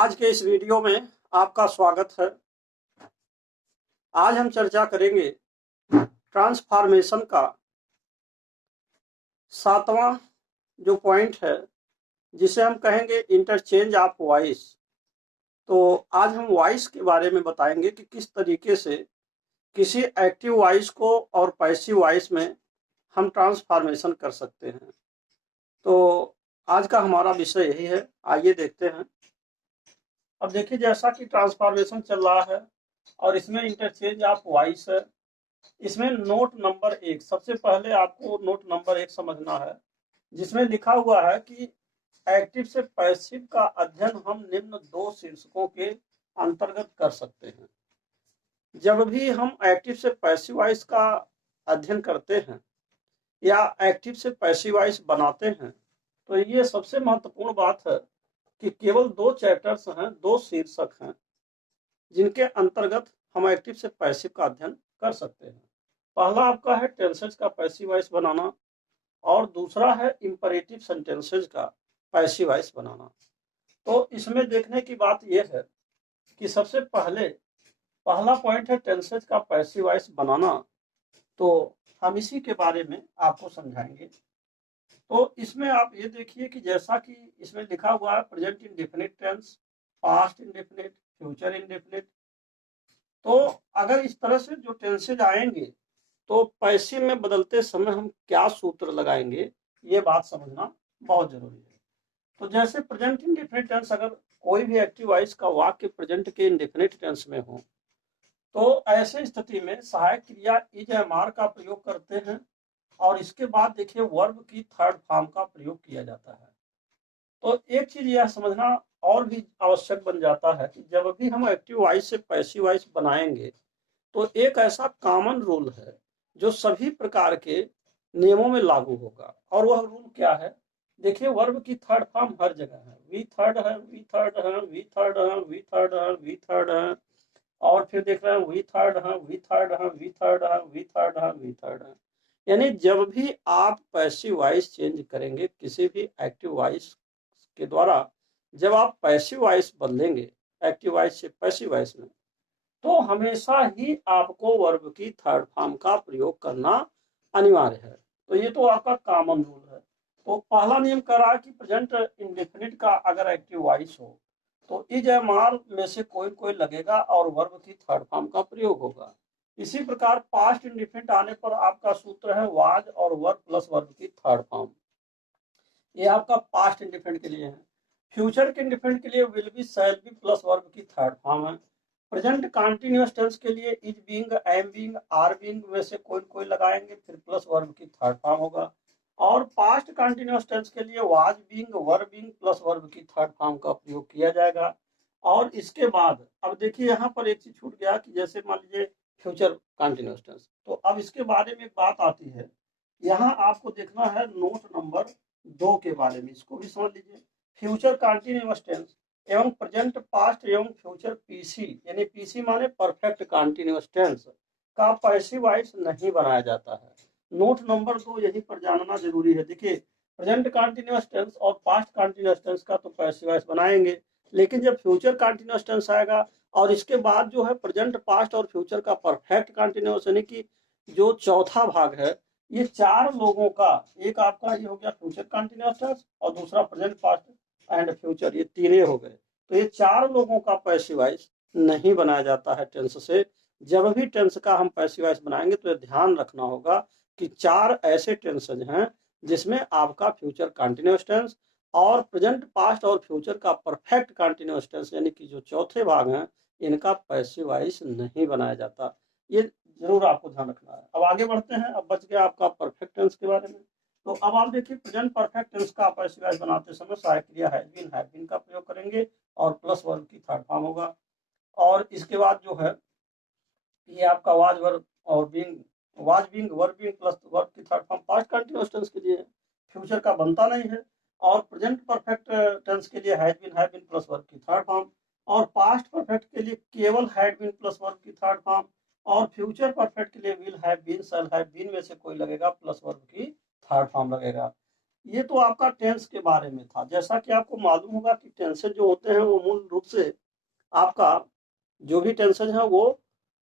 आज के इस वीडियो में आपका स्वागत है। आज हम चर्चा करेंगे ट्रांसफॉर्मेशन का 7वां जो पॉइंट है, जिसे हम कहेंगे इंटरचेंज ऑफ वॉइस। तो आज हम वॉइस के बारे में बताएंगे कि किस तरीके से किसी एक्टिव वॉइस को और पैसिव वॉइस में हम ट्रांसफॉर्मेशन कर सकते हैं। तो आज का हमारा विषय यही है, आइए देखते हैं। अब देखिए, जैसा कि ट्रांसफॉर्मेशन चल रहा है और इसमें इंटरचेंज ऑफ वॉइस है। इसमें नोट नंबर 1, सबसे पहले आपको नोट नंबर 1 समझना है, जिसमें लिखा हुआ है कि एक्टिव से पैसिव का अध्ययन हम निम्न 2 शीर्षकों के अंतर्गत कर सकते हैं। जब भी हम एक्टिव से पैसिव वॉइस का अध्ययन करते हैं या एक्टिव से पैसिव वॉइस बनाते हैं, तो ये सबसे महत्वपूर्ण बात है कि केवल 2 चैप्टर्स हैं, 2 शीर्षक हैं, जिनके अंतर्गत हम एक्टिव से पैसिव का अध्ययन कर सकते हैं। पहला आपका है टेंसेज का पैसिव वॉइस बनाना और दूसरा है इंपरेटिव सेंटेंसेज का पैसिव वॉइस बनाना। तो इसमें देखने की बात यह है कि सबसे पहला पॉइंट है टेंसेज का पैसिव वॉइस बनाना। तो हम इसी के बारे में आपको समझाएंगे। तो इसमें आप ये देखिए कि जैसा कि इसमें लिखा हुआ है present indefinite tense, past indefinite, future indefinite. तो अगर इस तरह से जो टेंसेज आएंगे तो पैसिव में बदलते समय हम क्या सूत्र लगाएंगे, ये बात समझना बहुत जरूरी है। तो जैसे प्रेजेंट इंडेफिनिट टेंस, अगर कोई भी एक्टिव वॉइस का वाक्य प्रेजेंट के इंडेफिनिट टेंस में हो, तो ऐसे स्थिति में सहायक क्रिया इज एम आर का प्रयोग करते हैं और इसके बाद देखिए वर्ब की थर्ड फॉर्म का प्रयोग किया जाता है। तो एक चीज यह समझना और भी आवश्यक बन जाता है कि जब भी हम एक्टिव वॉइस से पैसिव वॉइस बनाएंगे तो एक ऐसा कॉमन रूल है जो सभी प्रकार के नियमों में लागू होगा। और वह रूल क्या है? देखिए, वर्ब की थर्ड फॉर्म हर जगह है, वी थर्ड है, वी थर्ड है, वी थर्ड है, वी थर्ड है, वी थर्ड है, और फिर देख रहे हैं वी थर्ड है, वी थर्ड है, वी थर्ड है, वी थर्ड है, वी थर्ड है। यानी जब भी आप पैसिव वॉइस चेंज करेंगे किसी भी एक्टिव वॉइस के द्वारा, जब आप पैसिव वॉइस बदलेंगे एक्टिव वॉइस से पैसिव वॉइस में, तो हमेशा ही आपको वर्ब की थर्ड फॉर्म का प्रयोग करना अनिवार्य है। तो ये तो आपका कॉमन रूल है। तो पहला नियम कह रहा है कि प्रेजेंट इंडेफिनिट का अगर एक्टिव वॉइस हो तो इज एम आर में से कोई कोई लगेगा और वर्ब की थर्ड फॉर्म का प्रयोग होगा। इसी प्रकार पास्ट इंडेफिनिट आने पर आपका सूत्र है वाज और वर्ब प्लस वर्ब की थर्ड फॉर्म। ये आपका पास्ट इंडेफिनिट के लिए है। फ्यूचर के इंडेफिनिट के लिए will be, shall be plus verb की थर्ड फॉर्म है। प्रेजेंट कंटीन्यूअस टेंस के लिए is being, am being, are being में से कोई कोई लगाएंगे, फिर प्लस वर्ब की थर्ड फॉर्म होगा। और पास्ट कंटीन्यूअस टेंस के लिए was being, were being plus verb की थर्ड फॉर्म का प्रयोग किया जाएगा। और इसके बाद अब देखिए यहाँ पर एक चीज छूट गया कि जैसे मान लीजिए फ्यूचर कंटीन्यूअस टेंस, तो अब इसके बारे में एक बात आती है। यहाँ आपको देखना है नोट नंबर 2 के बारे में, इसको भी समझ लीजिए। फ्यूचर कंटीन्यूअस टेंस एवं प्रेजेंट, पास्ट एवं फ्यूचर पीसी, यानी पीसी माने परफेक्ट कंटीन्यूअस टेंस का पैसिव वॉइस नहीं बनाया जाता है। नोट नंबर 2 यहीं पर जानना जरूरी है। देखिए, प्रेजेंट कंटीन्यूअस टेंस और पास्ट कंटीन्यूअस टेंस का तो पैसिव वॉइस बनाएंगे, लेकिन जब फ्यूचर कंटीन्यूअस टेंस आएगा और इसके बाद जो है प्रेजेंट, पास्ट और फ्यूचर का परफेक्ट कंटीन्यूअस, यानी कि जो चौथा भाग है, ये 4 लोगों का, एक आपका ये हो गया फ्यूचर कंटीन्यूअस टेंस और दूसरा प्रेजेंट, पास्ट एंड फ्यूचर, ये तीनों हो गए। तो ये 4 लोगों का पैसिव वॉइस नहीं बनाया जाता है टेंस से। जब भी टेंस का हम पैसिव वॉइस बनाएंगे तो ध्यान रखना होगा कि 4 ऐसे टेंसेज हैं जिसमें आपका फ्यूचर कंटीन्यूअस टेंस और प्रेजेंट, पास्ट और फ्यूचर का परफेक्ट कंटीन्यूअस टेंस, यानी कि जो चौथे भाग हैं, इनका पैसिव वॉइस नहीं बनाया जाता। ये जरूर आपको ध्यान रखना है। अब आगे बढ़ते हैं। अब बच गया आपका परफेक्ट टेंस के बारे में। तो अब आप देखिए, प्रेजेंट परफेक्ट टेंस का पैसिव वॉइस बनाते समय सहायक क्रिया हैज बीन का प्रयोग करेंगे और प्लस वर्ब की थर्ड फॉर्म होगा। और इसके बाद जो है ये आपका वाज वर्ब और being, was being, verb being plus verb की third form past continuous tense के लिए है, फ्यूचर का बनता नहीं है। और प्रेजेंट परफेक्ट टेंस के लिए हैज बीन प्लस वर्ब की थर्ड फॉर्म, और पास्ट परफेक्ट के लिए केवल हैड बीन प्लस वर्ब की थर्ड फॉर्म, और फ्यूचर परफेक्ट के लिए will have been, shall have been में से कोई लगेगा, प्लस वर्ब की थर्ड फॉर्म लगेगा। ये तो आपका टेंस के बारे में था। जैसा कि आपको मालूम होगा कि टेंसेज जो होते हैं वो मूल रूप से आपका जो भी टेंसेज है वो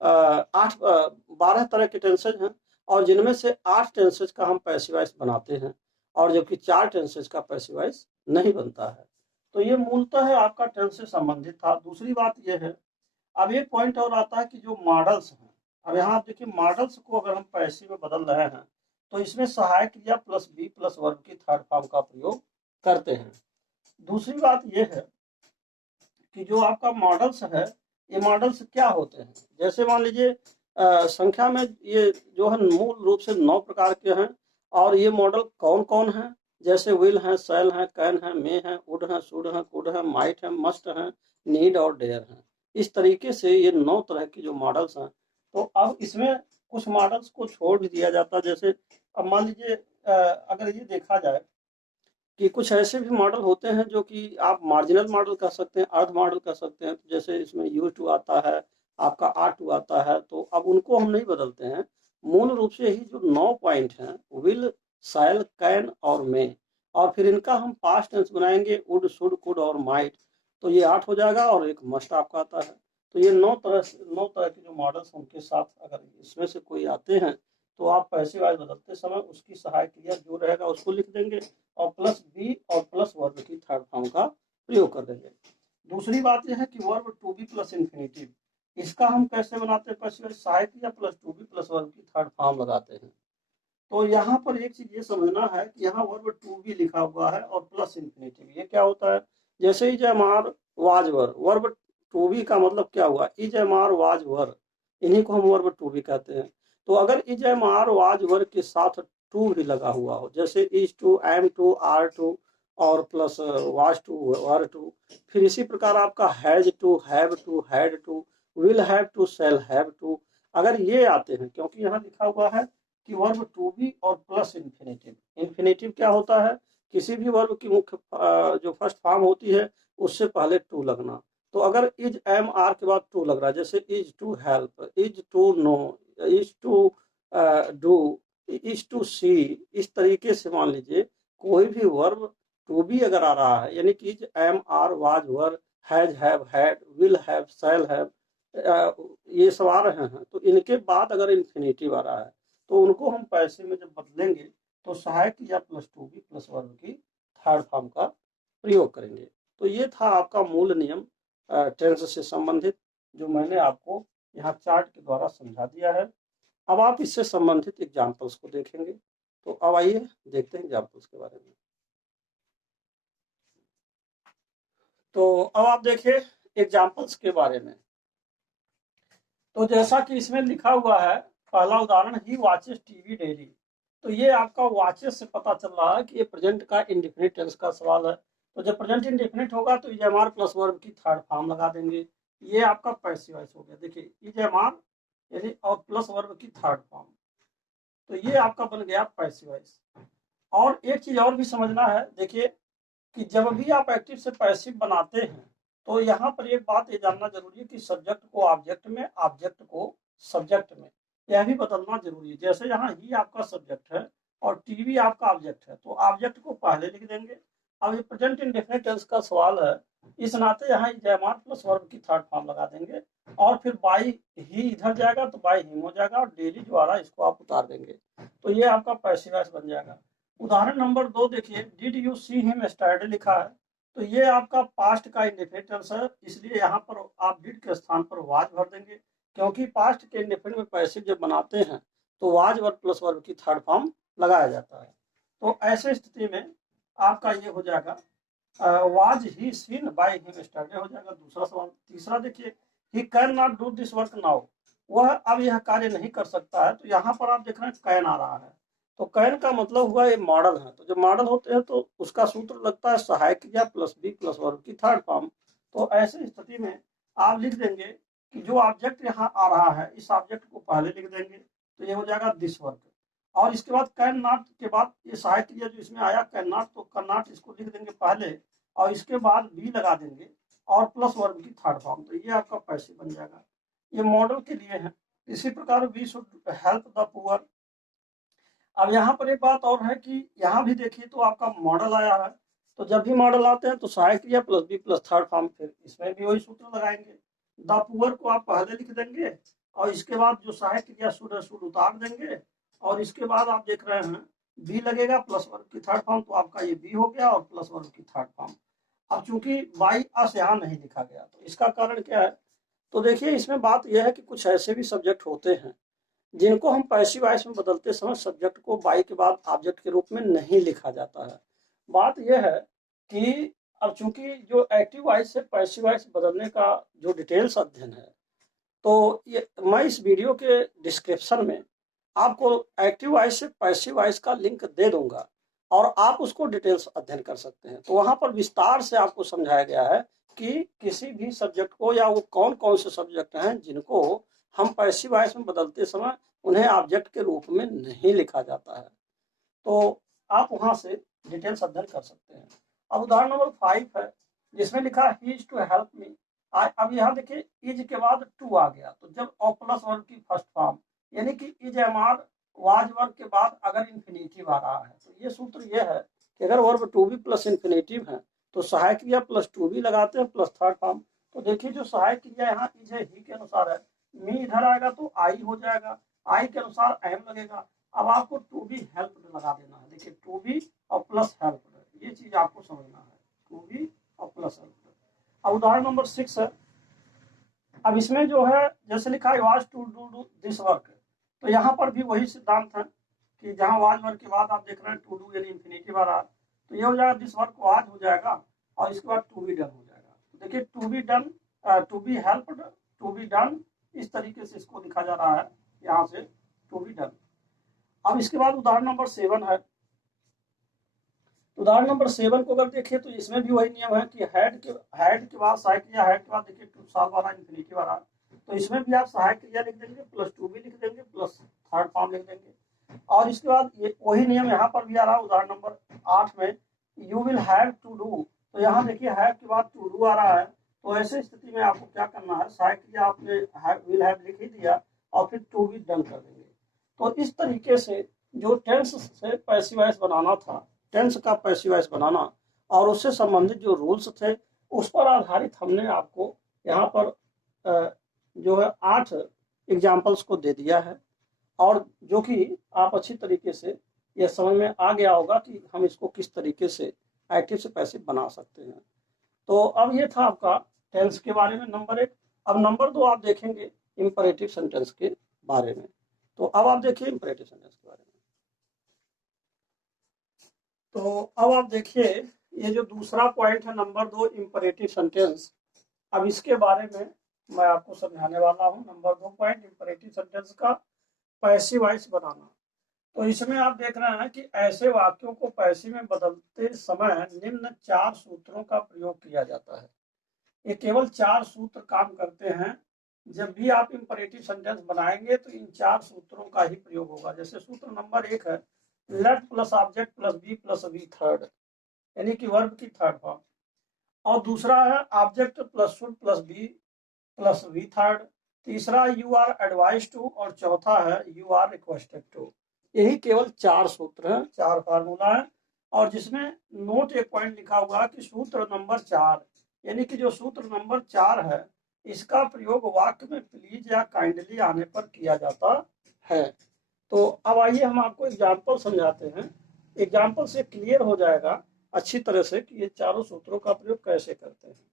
12 तरह के टेंसेज हैं, और जिनमें से 8 टेंसेज का हम पैसिव वॉइस बनाते हैं, और जबकि 4 टेंसेज का पैसिव वॉइस नहीं बनता है। तो ये मूलतः है आपका टेंस से संबंधित था। दूसरी बात ये है, अब एक पॉइंट और आता है कि जो मॉडल्स हैं, अब यहाँ आप देखिए मॉडल्स को अगर हम पैसिव में बदल रहे हैं तो इसमें सहायक क्रिया प्लस बी प्लस वर्ब की थर्ड फॉर्म का प्रयोग करते हैं। दूसरी बात यह है कि जो आपका मॉडल्स है, ये मॉडल्स क्या होते हैं, जैसे मान लीजिए संख्या में ये जो है मूल रूप से 9 प्रकार के हैं, और ये मॉडल कौन कौन है, जैसे विल है, सेल है, कैन है, मे है, वुड है, शुड है, कुड है, माइट है, मस्ट है, नीड और डेयर है। इस तरीके से ये 9 तरह की जो मॉडल्स हैं। तो अब इसमें कुछ मॉडल्स को छोड़ दिया जाता है, जैसे अब मान लीजिए अगर ये देखा जाए कि कुछ ऐसे भी मॉडल होते हैं जो कि आप मार्जिनल मॉडल कर सकते हैं, अर्ध मॉडल कर सकते हैं। तो जैसे इसमें यूज टू आता है, आपका आर टू आता है, तो अब उनको हम नहीं बदलते हैं। मूल रूप से ही जो 9 पॉइंट हैं, विल, शैल, कैन और मे, और फिर इनका हम पास्ट टेंस बनाएंगे, वुड, शुड, कुड और माइट, तो ये 8 हो जाएगा, और एक मस्ट आपका आता है। तो ये 9 तरह के जो मॉडल्स उनके साथ अगर इसमें से कोई आते हैं तो आप पैसिव वॉइस बदलते समय उसकी सहायक क्रिया जो रहेगा उसको लिख देंगे, और प्लस बी और प्लस वर्ब की थर्ड फॉर्म का प्रयोग कर देंगे। दूसरी बात यह है कि verb to be plus infinitive, इसका हम कैसे बनाते हैं, पैसिव वॉइस सहायक क्रिया plus to be plus verb की थर्ड फॉर्म लगाते हैं। तो यहाँ पर एक चीज ये समझना है कि यहाँ वर्ब टू बी लिखा हुआ है और प्लस इन्फिनेटिव, ये क्या होता है, जैसे is am are was were, verb to be का मतलब क्या हुआ, इज एमार वाज वर, इन्हीं को हम वर्ब टू बी कहते हैं। तो अगर इज एमार वाज वर के साथ टू भी लगा हुआ हो, जैसे is to, am to, are to और plus was to, were to, फिर इसी प्रकार आपका has to, have to, had to, will have to, shall have to, अगर ये आते हैं, क्योंकि यहाँ लिखा हुआ है कि वर्ब टू बी और प्लस इन्फिनेटिव। इन्फिनेटिव क्या होता है, किसी भी वर्ब की मुख्य जो फर्स्ट फॉर्म होती है उससे पहले टू लगना। तो अगर इज एम आर के बाद टू लग रहा है, जैसे is to help, is to know, is to do, is to see, इस तरीके से मान लीजिए कोई भी वर्ब टू बी अगर आ रहा है, यानी कि is am are was were, has have had, will have, shall have, ये सब आ रहे हैं, तो इनके बाद अगर इन्फिनेटिव आ रहा है तो उनको हम पैसे में जब बदलेंगे तो सहायक या plus to be plus verb की थर्ड फॉर्म का प्रयोग करेंगे। तो ये था आपका मूल नियम टेंस से संबंधित, जो मैंने आपको यहाँ चार्ट के द्वारा समझा दिया है। अब आप इससे संबंधित एग्जाम्पल्स को देखेंगे। तो अब आइए देखते हैं एग्जाम्पल्स के बारे में। तो अब आप देखिए एग्जाम्पल्स के बारे में। तो जैसा कि इसमें लिखा हुआ है, पहला उदाहरण, ही वॉचेस टीवी डेली। तो ये आपका वॉचेस से पता चल रहा है कि ये प्रेजेंट का इंडेफिनिट टेंस का सवाल है। तो जब प्रेजेंट इंडेफिनिट होगा तो इजमार प्लस वर्ब की थर्ड फॉर्म लगा देंगे। ये आपका पैसिव वॉइस हो गया। देखिए इजमार यानी और प्लस वर्ब की थर्ड फॉर्म, तो ये आपका बन गया पैसिव वॉइस। और एक चीज और भी समझना है, देखिए कि जब भी आप एक्टिव से पैसिव बनाते हैं तो यहाँ पर एक बात ये जानना जरूरी है कि सब्जेक्ट को ऑब्जेक्ट में, ऑब्जेक्ट को सब्जेक्ट में, यह भी बदलना जरूरी है। जैसे यहाँ ही आपका सब्जेक्ट है और टीवी आपका ऑब्जेक्ट है, तो ऑब्जेक्ट को पहले लिख देंगे। अब ये प्रेजेंट इंडेफिनिट टेंस का सवाल है, इस नाते यहाँ जयमार प्लस वर्ब की थर्ड फॉर्म लगा देंगे, और फिर बाई ही इधर जाएगा तो बाई हिम हो जाएगा, और डेली जो आ रहा है इसको आप उतार देंगे। तो ये आपका पैसिव वॉइस बन जाएगा। उदाहरण नंबर 2 देखिए, did you see him yesterday लिखा है। तो ये आपका पास्ट का इंडेफिनिट टेंस है, इसलिए यहाँ पर आप डिड के स्थान पर वाज भर देंगे, क्योंकि पास्ट के इंडेफिनिट में पैसिव जब बनाते हैं तो वाज वर्ब प्लस वर्ब की थर्ड फॉर्म लगाया जाता है। तो ऐसे स्थिति में आपका ये हो जाएगा was he seen by him yesterday हो जाएगा। दूसरा सवाल। तीसरा देखिए, he can not do this work now, वह अब यह कार्य नहीं कर सकता है। तो यहाँ पर आप देख रहे हैं कैन आ रहा है, तो कैन का मतलब हुआ ये मॉडल है। तो जब मॉडल होते हैं तो उसका सूत्र लगता है सहायक क्रिया प्लस बी प्लस वर्ब की थर्ड फॉर्म। तो ऐसी स्थिति में आप लिख देंगे कि जो ऑब्जेक्ट यहाँ आ रहा है इस ऑब्जेक्ट को पहले लिख देंगे, तो ये हो जाएगा दिस वर्क। और इसके बाद कैन नॉट के बाद ये सहायक क्रिया जो इसमें आया कैन नॉट, तो कैन नॉट इसको लिख देंगे पहले, और इसके बाद बी लगा देंगे और प्लस वर्ब की थर्ड फॉर्म। तो ये आपका पैसिव बन जाएगा। ये मॉडल के लिए है। इसी प्रकार we should help the poor. अब यहाँ पर एक बात और है कि यहाँ भी देखिए तो आपका मॉडल आया है, तो जब भी मॉडल आते हैं तो सहायक क्रिया plus be plus third form, फिर इसमें भी वही सूत्र लगाएंगे। द पुअर को आप पहले लिख देंगे और इसके बाद जो सहायक क्रिया शुड है शुड उतार देंगे, और इसके बाद आप देख रहे हैं बी लगेगा प्लस वर्ग की थर्ड फॉर्म, तो आपका ये बी हो गया और प्लस वर्ग की थर्ड फॉर्म। अब चूंकि बाई अस यहाँ नहीं लिखा गया तो इसका कारण क्या है, तो देखिए इसमें बात यह है कि कुछ ऐसे भी सब्जेक्ट होते हैं जिनको हम पैसिव वॉइस में बदलते समय सब्जेक्ट को बाई के बाद ऑब्जेक्ट के रूप में नहीं लिखा जाता है। बात यह है कि अब चूंकि जो एक्टिव वॉइस से पैसिव वॉइस बदलने का जो डिटेल्स अध्ययन है, तो ये मैं इस वीडियो के डिस्क्रिप्शन में आपको एक्टिव वॉइस से पैसिव वॉइस का लिंक दे दूंगा और आप उसको डिटेल्स अध्ययन कर सकते हैं। तो वहां पर विस्तार से आपको समझाया गया है कि किसी भी सब्जेक्ट को या वो कौन कौन से सब्जेक्ट हैं जिनको हम पैसिव वॉइस में बदलते समय उन्हें ऑब्जेक्ट के रूप में नहीं लिखा जाता है, तो आप वहां से डिटेल्स अध्ययन कर सकते हैं। अब उदाहरण नंबर 5 है जिसमें लिखा he is to help me. अब यहाँ देखिए इज के बाद टू आ गया, तो जब और प्लस वर्ग की फर्स्ट फॉर्म यानी कि इज एम आर वाज वर्ग के बाद अगर इन्फिनेटिव आ रहा है, तो ये सूत्र ये है कि अगर verb to be plus infinitive है तो सहायक क्रिया प्लस टू बी लगाते हैं प्लस थर्ड फॉर्म। तो देखिए जो सहायक क्रिया यहाँ इज है ही के अनुसार है, मी इधर आएगा तो आई हो जाएगा, आई के अनुसार एम लगेगा। अब आपको टू बी हेल्प लगा देना है, देखिए टू बी और प्लस हेल्प, ये चीज आपको समझना है, टू बी और प्लस हेल्प। अब उदाहरण नंबर 6 है। अब इसमें जो है जैसे लिखा है was to do this work, तो यहाँ पर भी वही सिद्धांत है कि जहाँ वाज वर्क के बाद आप देख रहे हैं टू डू यानी इन्फिनेटिव आ रहा, तो ये हो जाएगा दिस वर्क वाज हो जाएगा और इसके बाद टू बी डन हो जाएगा। तो देखिए to be done, to be helped, to be done, इस तरीके से इसको लिखा जा रहा है यहाँ से टू बी डन। अब इसके बाद उदाहरण नंबर 7 है। उदाहरण नंबर 7 को अगर देखें तो इसमें भी वही नियम है कि हेड के बाद सहायक क्रिया, हेड के बाद देखिए टू साल वाला इन्फिनेटिव वाला, तो इसमें भी आप सहायक क्रिया लिख देंगे प्लस टू भी लिख देंगे प्लस थर्ड फॉर्म लिख देंगे। और इसके बाद ये वही नियम यहाँ पर भी आ रहा है उदाहरण नंबर 8 में, you will have to do, तो यहाँ देखिए हैव के बाद टू डू आ रहा है, तो ऐसे स्थिति में आपको क्या करना है, सहायक क्रिया आपने विल हैव लिख ही दिया और फिर टू भी डन कर देंगे। तो इस तरीके से जो टेंस से पैसिव वॉइस बनाना था, टेंस का पैसिव वॉइस बनाना और उससे संबंधित जो रूल्स थे उस पर आधारित हमने आपको यहाँ पर जो है 8 एग्जाम्पल्स को दे दिया है, और जो कि आप अच्छी तरीके से यह समझ में आ गया होगा कि हम इसको किस तरीके से एक्टिव से पैसिव बना सकते हैं। तो अब ये था आपका टेंस के बारे में नंबर 1। अब नंबर 2 आप देखेंगे इंपरेटिव सेंटेंस के बारे में। तो अब आप देखिए इंपरेटिव सेंटेंस के बारे में। तो अब आप देखिए ये जो दूसरा पॉइंट है नंबर 2 इंपरेटिव सेंटेंस, अब इसके बारे में मैं आपको समझाने वाला हूं। नंबर 2 पॉइंट इंपरेटिव सेंटेंस का पैसिव वॉइस बनाना। तो इसमें आप देख रहे हैं कि ऐसे वाक्यों को पैसिव में बदलते समय निम्न 4 सूत्रों का प्रयोग किया जाता है। ये केवल 4 सूत्र काम करते हैं। जब भी आप इंपरेटिव सेंटेंस बनाएंगे तो इन 4 सूत्रों का ही प्रयोग होगा। जैसे सूत्र नंबर 1 है let plus object plus be plus V third, यानी कि वर्ब की थर्ड फॉर्म। और दूसरा है object plus should plus be plus V third. तीसरा यू आर एडवाइज टू, और चौथा है यू आर रिक्वेस्टेड टू। यही केवल 4 सूत्र हैं, 4 फार्मूला है। और जिसमें नोट एक पॉइंट लिखा हुआ है कि सूत्र नंबर 4 यानी कि जो सूत्र नंबर 4 है इसका प्रयोग वाक्य में प्लीज या काइंडली आने पर किया जाता है। तो अब आइए हम आपको एग्जाम्पल समझाते हैं, एग्जाम्पल से क्लियर हो जाएगा अच्छी तरह से कि ये चारों सूत्रों का प्रयोग कैसे करते हैं।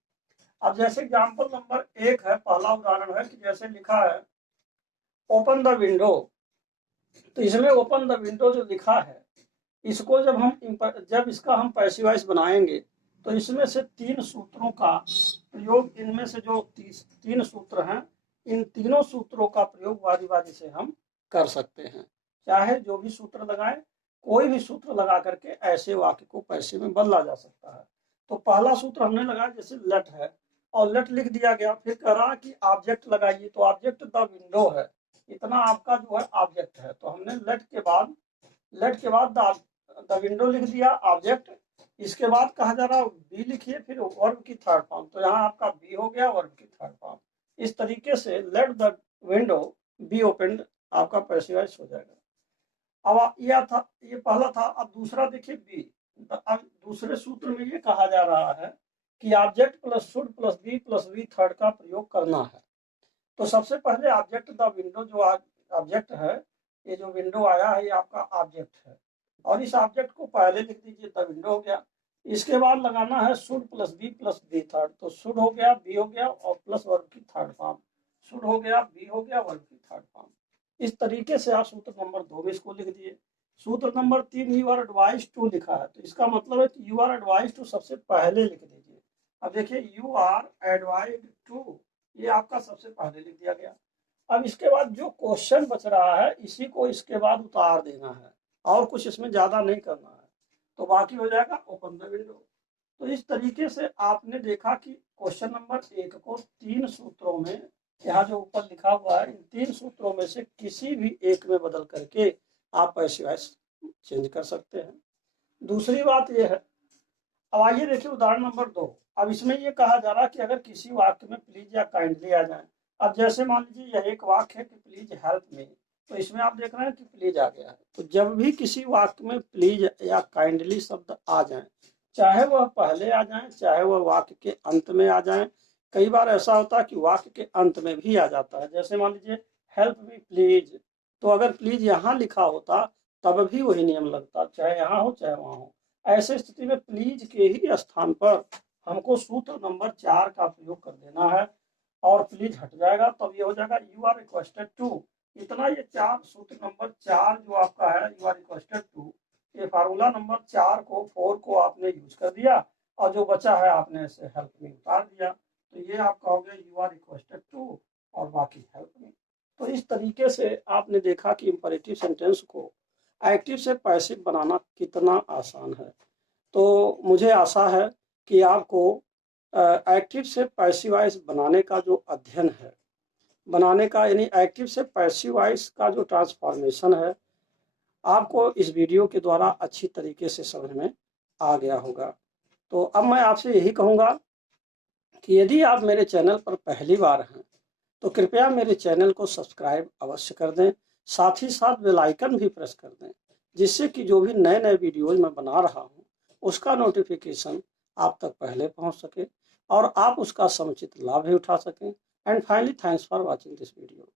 अब जैसे एग्जाम्पल नंबर 1 है, पहला उदाहरण है कि जैसे लिखा है ओपन द विंडो, तो इसमें ओपन द विंडो जो लिखा है इसको जब इसका हम पैसिव वॉइस बनाएंगे तो इसमें से 3 सूत्रों का प्रयोग, इनमें से जो 3 सूत्र हैं इन तीनों सूत्रों का प्रयोग बारी बारी से हम कर सकते हैं। चाहे जो भी सूत्र लगाएं, कोई भी सूत्र लगा करके ऐसे वाक्य को पैसिव में बदला जा सकता है। तो पहला सूत्र हमने लगाया जैसे लेट है और लेट लिख दिया गया, फिर कह रहा कि ऑब्जेक्ट लगाइए, तो ऑब्जेक्ट द विंडो है, इतना आपका जो है ऑब्जेक्ट है। तो हमने लेट के बाद द विंडो लिख दिया ऑब्जेक्ट, इसके बाद कहा जा रहा बी लिखिए फिर वर्ब की थर्ड फॉर्म, तो यहाँ आपका बी हो गया वर्ब की थर्ड फॉर्म। इस तरीके से let the window be open आपका पैसिव वॉइस हो जाएगा। अब ये पहला था। अब दूसरा देखिए बी। अब दूसरे सूत्र में ये कहा जा रहा है कि object plus should plus be plus V third का प्रयोग करना है। तो सबसे पहले ऑब्जेक्ट द विंडो, जो ऑब्जेक्ट है, ये जो विंडो आया है ये आपका ऑब्जेक्ट है, और इस ऑब्जेक्ट को पहले लिख दीजिए, द विंडो हो गया। इसके बाद लगाना है शुड प्लस बी थर्ड, तो शुड हो गया, बी हो गया, और प्लस वर्ब की थर्ड फॉर्म, शुड हो गया, बी हो गया, वर्ब की थर्ड फॉर्म। इस तरीके से आप सूत्र नंबर 2 में इसको लिख दिए। सूत्र number 3 you are advise to लिखा है, तो इसका मतलब है कि यू आर एडवाइज टू सबसे पहले लिख दीजिए। अब देखिए यू आर एडवाइज टू, ये आपका सबसे पहले लिख दिया गया। अब इसके बाद जो क्वेश्चन बच रहा है इसी को इसके बाद उतार देना है, और कुछ इसमें ज्यादा नहीं करना है, तो बाकी हो जाएगा ओपन द विंडो। तो इस तरीके से आपने देखा कि क्वेश्चन नंबर 1 को 3 सूत्रों में, यहाँ जो ऊपर लिखा हुआ है, इन 3 सूत्रों में से किसी भी एक में बदल करके आप पैसिव चेंज कर सकते हैं। दूसरी बात यह है, अब आइए देखिए उदाहरण नंबर 2। अब इसमें यह कहा जा रहा है कि अगर किसी वाक्य में प्लीज या काइंडली आ जाए। अब जैसे मान लीजिए यह एक वाक्य है कि प्लीज हेल्प मी, तो इसमें आप देख रहे हैं कि प्लीज आ गया है। तो जब भी किसी वाक्य में प्लीज या काइंडली शब्द आ जाए, चाहे वह पहले आ जाए चाहे वह वाक्य के अंत में आ जाए, कई बार ऐसा होता है कि वाक्य के अंत में भी आ जाता है। जैसे मान लीजिए हेल्प मी प्लीज, तो अगर प्लीज यहाँ लिखा होता तब भी वही नियम लगता, चाहे यहाँ हो चाहे वहां हो। ऐसे स्थिति में प्लीज के ही स्थान पर हमको सूत्र नंबर 4 का प्रयोग कर देना है, और प्लीज हट जाएगा, तब ये हो जाएगा यू आर रिक्वेस्टेड टू। इतना ये 4 सूत्र नंबर 4 जो आपका है यू आर रिक्वेस्टेड टू, ये फार्मूला नंबर 4 को 4 को आपने यूज कर दिया, और जो बचा है आपने इसे हेल्प में उतार दिया, तो ये आपका हो गया यू आर रिक्वेस्टेड टू और बाकी हेल्प में। तो इस तरीके से आपने देखा कि इंपरेटिव सेंटेंस को एक्टिव से पैसिव बनाना कितना आसान है। तो मुझे आशा है कि आपको एक्टिव से पैसिवाइज बनाने का जो अध्ययन है, बनाने का यानी एक्टिव से पैसिवाइज का जो ट्रांसफॉर्मेशन है, आपको इस वीडियो के द्वारा अच्छी तरीके से समझ में आ गया होगा। तो अब मैं आपसे यही कहूँगा कि यदि आप मेरे चैनल पर पहली बार हैं तो कृपया मेरे चैनल को सब्सक्राइब अवश्य कर दें, साथ ही साथ बेल आइकन भी प्रेस कर दें, जिससे कि जो भी नए नए वीडियोज मैं बना रहा हूं उसका नोटिफिकेशन आप तक पहले पहुंच सके और आप उसका समुचित लाभ भी उठा सकें। And finally thanks for watching this video.